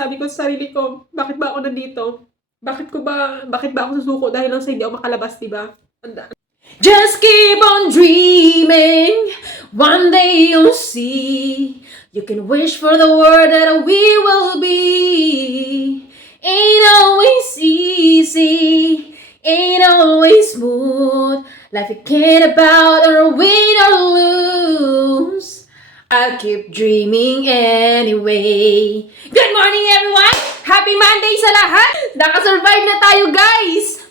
sabi ko sa sarili ko, bakit ba ako nandito? Bakit ba ako susuko dahil lang sa hindi ako makalabas, diba? Just keep on dreaming, one day you'll see. You can wish for the world that we will be. Ain't always easy, ain't always smooth. Life you can't about or win or lose. I'll keep dreaming anyway. Good morning everyone! Happy Monday sa lahat! Nakasurvive na tayo guys!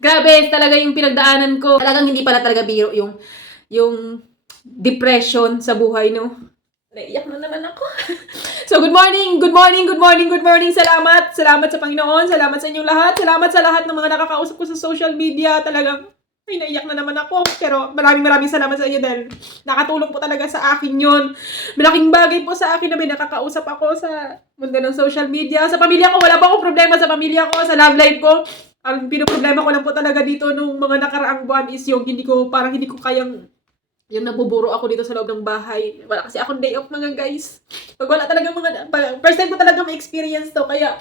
Grabe, talaga yung pinagdaanan ko. Talagang hindi pala talaga biro yung depression sa buhay, no? Naiyak na naman ako. So, good morning! Salamat! Salamat sa Panginoon. Salamat sa inyong lahat. Salamat sa lahat ng mga nakakausap ko sa social media. Talagang, ay, naiyak na naman ako. Pero maraming salamat sa inyo dahil nakatulong po talaga sa akin yun. Malaking bagay po sa akin na may nakakausap ako sa mundo ng social media. Sa pamilya ko, wala pa akong problema sa pamilya ko, sa love life ko. Ang pinoproblema ko lang po talaga dito nung mga nakaraang buwan is yung hindi ko kayang yung nabuburo ako dito sa loob ng bahay. Wala kasi akong day off mga guys. Pag wala talaga first time ko talaga ma-experience to. Kaya,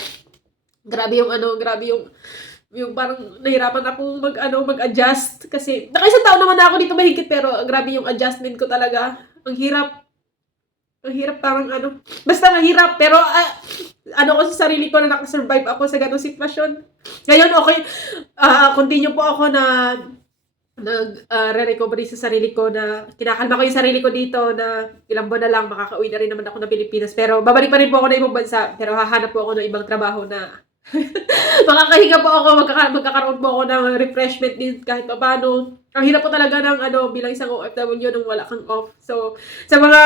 grabe yung parang nahirapan akong mag-adjust. Kasi, nakaisang taon naman ako dito mahigit pero grabe yung adjustment ko talaga. Ang hirap parang basta mahirap pero ko sa sarili ko na nakasurvive ako sa ganung sitwasyon. Ngayon okay, continue po ako na re-recovery sa sarili ko na kinakalma ko yung sarili ko dito na ilang buwan na lang makakauwi na rin naman ako ng Pilipinas pero babalik pa rin po ako ng ibang bansa pero hahanap po ako ng ibang trabaho na makakahiga po ako, magkakaroon po ako ng refreshment din kahit pa paano. Ang hirap po talaga ng bilang isang OFW nung wala kang off. So, sa mga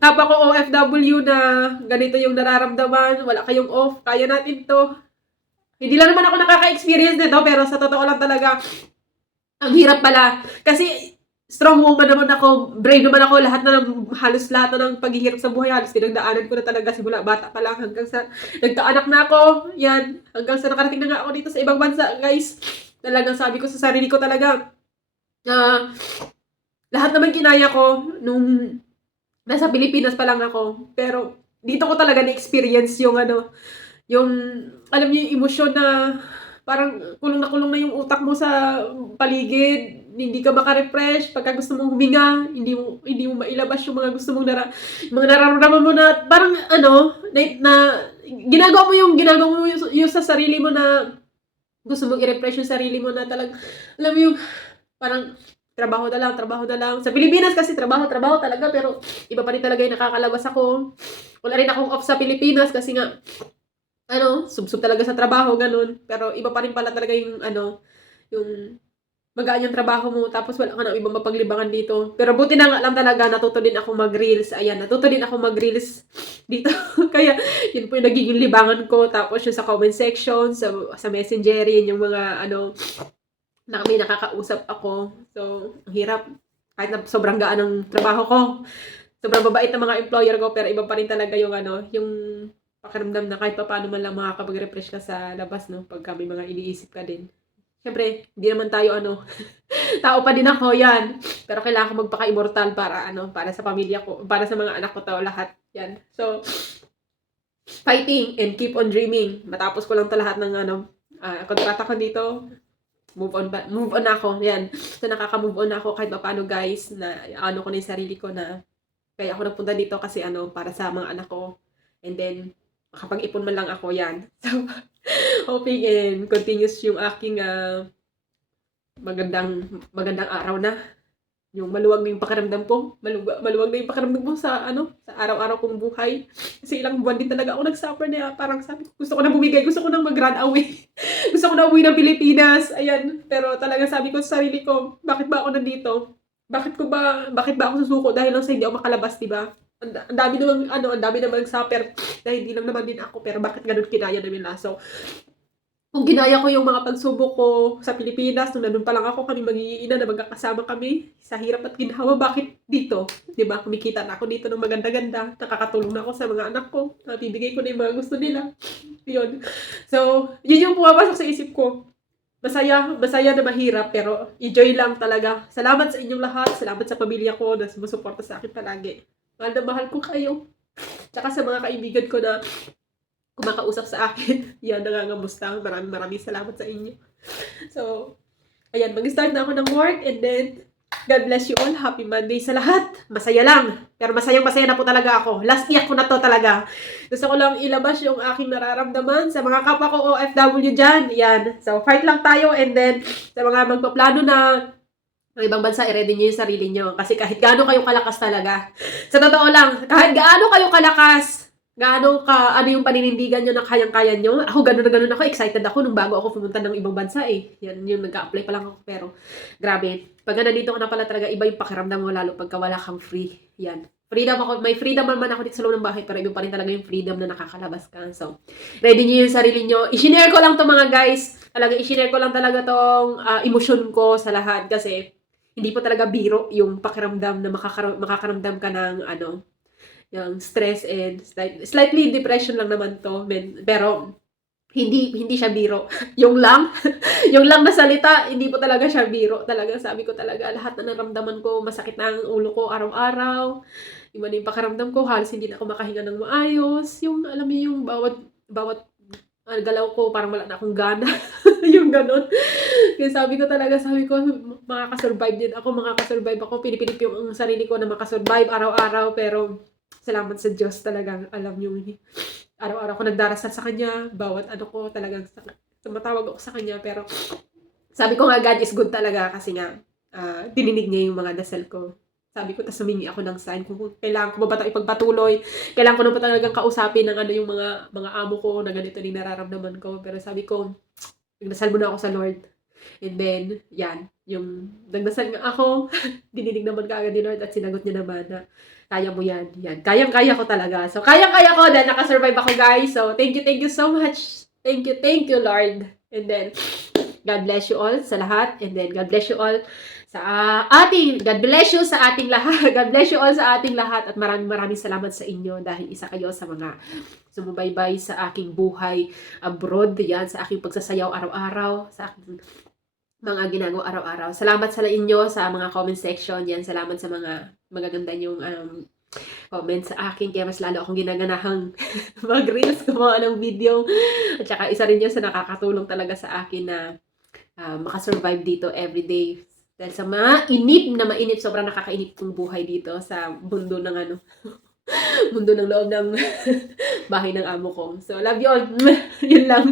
kapwa ko OFW na ganito yung nararamdaman, wala kayong off, kaya natin to. Hindi lang naman ako nakaka-experience nito, pero sa totoo lang talaga, ang hirap pala. Kasi, strong woman naman ako, brave naman ako, halos lahat na ng paghihirap sa buhay, halos dinagdaanan ko na talaga simula bata pa lang hanggang sa nagkaanak na ako, yan, hanggang sa nakarating na nga ako dito sa ibang bansa, guys. Talagang sabi ko sa sarili ko talaga, lahat naman kinaya ko nung nasa Pilipinas pa lang ako, pero dito ko talaga na-experience yung alam niyo yung emosyon na parang kulong na yung utak mo sa paligid, hindi ka maka-refresh pagka gusto mong huminga, hindi mo mailabas yung mga gusto mong mga nararamdaman mo na parang na ginagawa mo yung sa sarili mo na gusto mong i-refresh yung sarili mo na talagang alam mo yung parang trabaho na lang. Sa Pilipinas kasi trabaho talaga pero iba pa rin talaga yung nakakalabas ako. Wala rin akong off sa Pilipinas kasi nga subsub talaga sa trabaho, ganun. Pero iba pa rin pala talaga yung yung magaan yung trabaho mo, tapos wala ka na ibang mapaglibangan dito. Pero buti na nga lang talaga, natuto din ako mag-reels. Ayan, natuto din ako mag-reels dito. Kaya, yun po yung nagiging libangan ko. Tapos yung sa comment section, sa messenger, yun yung mga, na may nakakausap ako. So, ang hirap. Kahit na sobrang gaan ng trabaho ko. Sobrang babait ng mga employer ko, pero iba pa rin talaga yung, yung pakiramdam na kahit pa paano man lang makakapag-refresh ka sa labas, no? Pagka may mga iniisip ka din. Siyempre, hindi naman tayo tao pa din ako, yan. Pero kailangan ko magpaka-immortal para para sa pamilya ko, para sa mga anak ko to, lahat. Yan. So, fighting and keep on dreaming. Matapos ko lang to lahat ng kontrata ko dito. Move on ako. Yan. So, nakaka-move on ako kahit pa paano, guys, na ko na yung sarili ko na kaya ako nagpunta dito kasi para sa mga anak ko. And then, makapag-ipon man lang ako, yan. So, hoping and continuous yung aking magandang araw na. Yung maluwag na yung pakiramdam ko. Maluwag na yung pakiramdam ko sa sa araw-araw kong buhay. Kasi ilang buwan din talaga ako nag-suffer na parang sabi ko, gusto ko na bumigay, gusto ko na mag-run away. Gusto ko na uwi ng Pilipinas. Ayan. Pero talaga sabi ko sa sarili ko, bakit ba ako nandito? Bakit ba ako susuko dahil lang sa hindi ako makalabas, diba? Ang dami namang suffer dahil hindi lang naman din ako, pero bakit ganun kinaya namin nila? So, kung ginaya ko yung mga pagsubok ko sa Pilipinas, nung nandun pa lang ako, kami mag-iina na magkakasama kami sa hirap at ginhawa, bakit dito? Diba? Kumikita na ako dito ng maganda-ganda, nakakatulong na ako sa mga anak ko, nabibigay ko na yung mga gusto nila. Yun. So, yun yung pumapasok sa isip ko. Masaya na mahirap, pero enjoy lang talaga. Salamat sa inyong lahat, salamat sa pamilya ko na sumusuporta sa akin palagi. Mahal na mahal ko kayo. Tsaka sa mga kaibigan ko na kumakausap sa akin. Yan, nangangamusta. Maraming salamat sa inyo. So, ayan, mag-start na ako ng work and then God bless you all. Happy Monday sa lahat. Masaya lang. Pero masayang-masaya na po talaga ako. Last iyak ko na to talaga. Gusto ko lang ilabas yung aking nararamdaman sa mga kapwa ko OFW dyan. Yan. So, fight lang tayo and then sa mga magpaplano na ng ibang bansa, i-ready nyo yung sarili nyo. Kasi kahit gaano kayo kalakas talaga. Sa totoo lang, kahit gaano kayo kalakas, ano yung paninindigan nyo na kayang-kaya nyo. Ako, gano'n na gano'n ako. Excited ako nung bago ako pumunta ng ibang bansa eh. Yan yung nagka-apply pa lang ako. Pero, grabe. Pag nandito ka na pala talaga, iba yung pakiramdam mo lalo pagka wala kang free. Yan. Freedom ako. May freedom naman ako dito sa loob ng bahay. Pero iba pa rin talaga yung freedom na nakakalabas ka. So, ready nyo yung sarili nyo. I-share ko lang to mga guys. Talaga, i-share ko lang talaga tong emosyon ko sa lahat. Kasi, hindi po talaga biro yung pakiramdam na makakaramdam ka ng yung stress and slightly depression lang naman to, pero hindi siya biro. yung lang na salita, hindi po talaga siya biro. Talaga sabi ko talaga lahat na naramdaman ko, masakit na ang ulo ko araw-araw. Iba na yung pakiramdam ko, halos hindi na ako makahinga ng maayos. Yung alam niyo yung bawat galaw ko parang wala na akong gana. Yung ganun. Kaya sabi ko, makakasurvive din ako, pinipilit yung ang sarili ko na makasurvive araw-araw, pero salamat sa Diyos talagang, alam nyo, araw-araw ko nagdarasal sa Kanya, bawat ko talagang tumatawag ako sa Kanya, pero sabi ko nga, God is good talaga, kasi nga, dininig niya yung mga dasal ko. Sabi ko, tas humingi ako ng sign kung kailangan ko ba ito ipagpatuloy, kailangan ko na ba talagang kausapin ng yung mga amo ko na ganito din nararamdaman ko, pero sabi ko, nagdasal muna ako sa Lord. And then, yan, yung nagdasal nga ako, dininig naman kaagad ni Lord at sinagot niya naman na kaya mo yan. Yan, kayang-kaya ko talaga. So, kayang-kaya ko dahil nakasurvive ako, guys. So, thank you so much. Thank you, Lord. And then, God bless you all sa lahat. And then, God bless you all God bless you sa ating lahat. God bless you all sa ating lahat. At maraming salamat sa inyo dahil isa kayo sa mga sumubaybay sa aking buhay abroad. Yan, sa aking pagsasayaw araw-araw, sa aking mga ginagawa araw-araw. Salamat sa inyo sa mga comment section. Yan, salamat sa mga magaganda yung comment sa akin. Kaya mas lalo akong ginaganahang mag-reels, gumawa ng video. At saka isa rin yun sa nakakatulong talaga sa akin na makasurvive dito everyday. Dahil sa mainit, sobrang nakakainip kong buhay dito sa mundo ng mundo ng loob ng bahay ng amo ko. So, love you all. Yun lang.